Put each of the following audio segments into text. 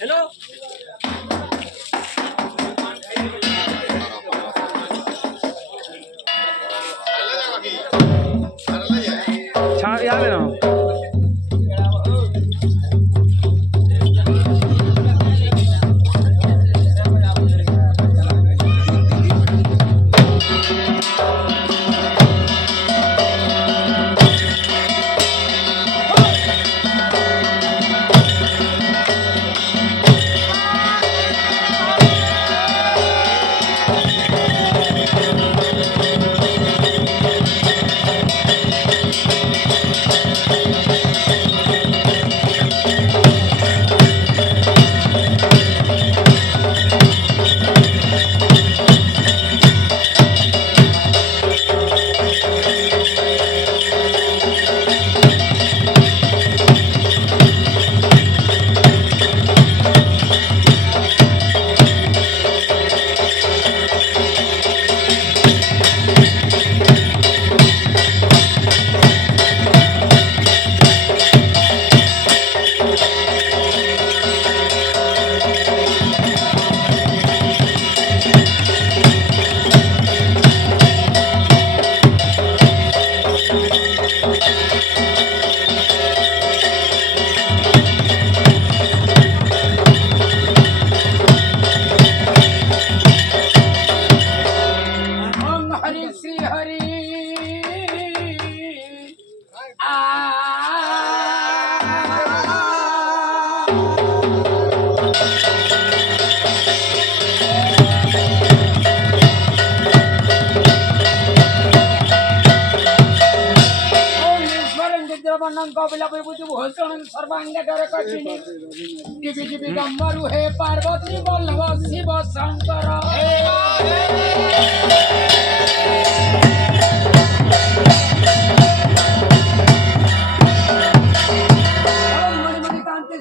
Hello. याद है ना दिगंबरु हे पार्वती वल्लभ शिव शंकर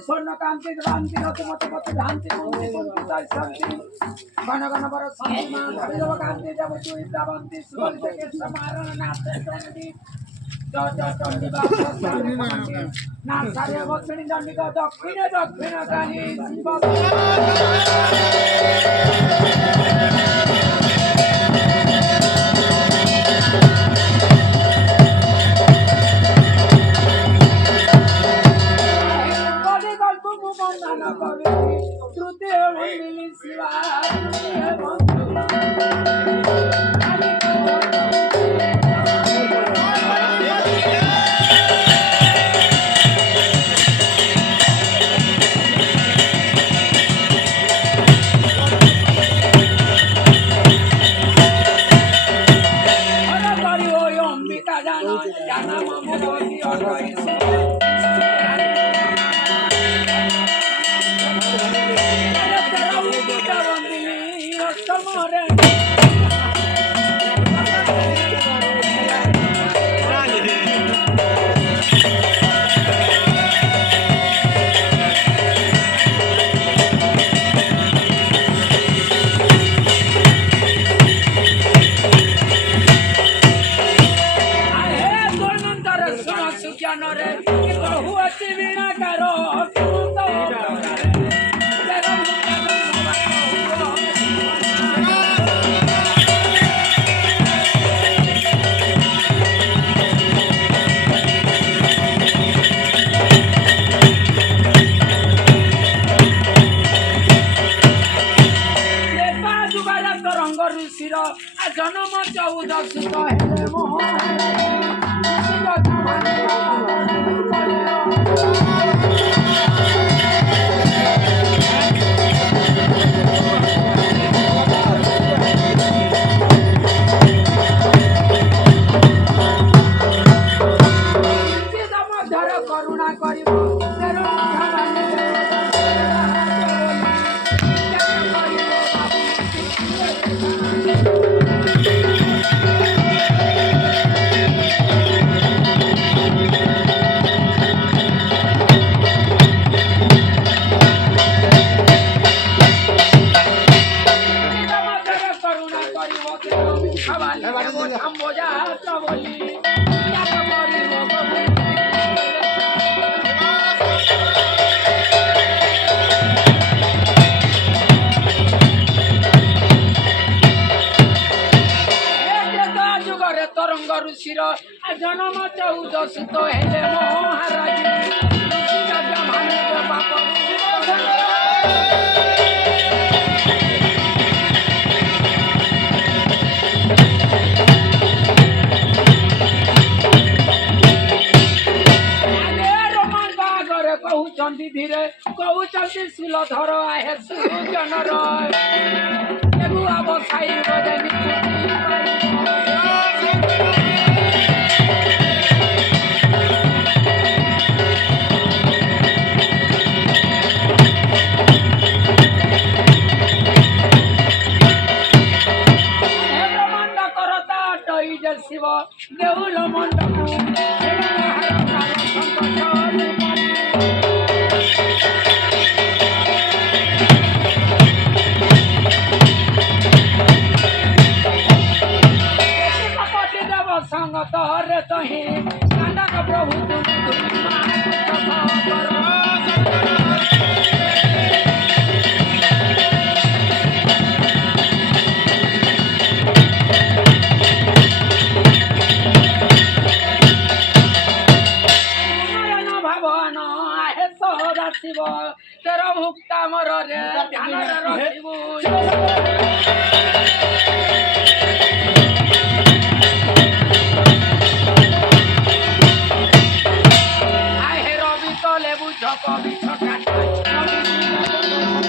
स्वर्ण कांति क्रांति रतमत मत भ्रांति कुंति कुंति शांति घन घन बर शांति मान धरिव कांति जब चुई प्रवंति सुगंध के समारण नाथे चंडी चंडी नासारे वक्षिणी दंडिका दक्षिण दक्षिण कानी शिव जन्म 14 सुत हेले करुणा करिब ଜନମ 14 ସୁତ ହେଲେ ମହାରାଜ ରାଜା ଭାଣିଜ ବାପ କହୁଛନ୍ତି ଧୀରେ କହୁଛନ୍ତି ସୁଲଧର ଆହେ ସୁଜନର ବସାଇ ବ୍ରହ୍ମାଣ୍ଡ କରତା ଟଇ ଯେ ଶିବ ଦେଉଳ ମଣ୍ଡକୁ संगत रे तही कांडक प्रभु भवन आहे सदा शिव तेर भुक्ता मोर रे ध्यान रखिबु कवि छका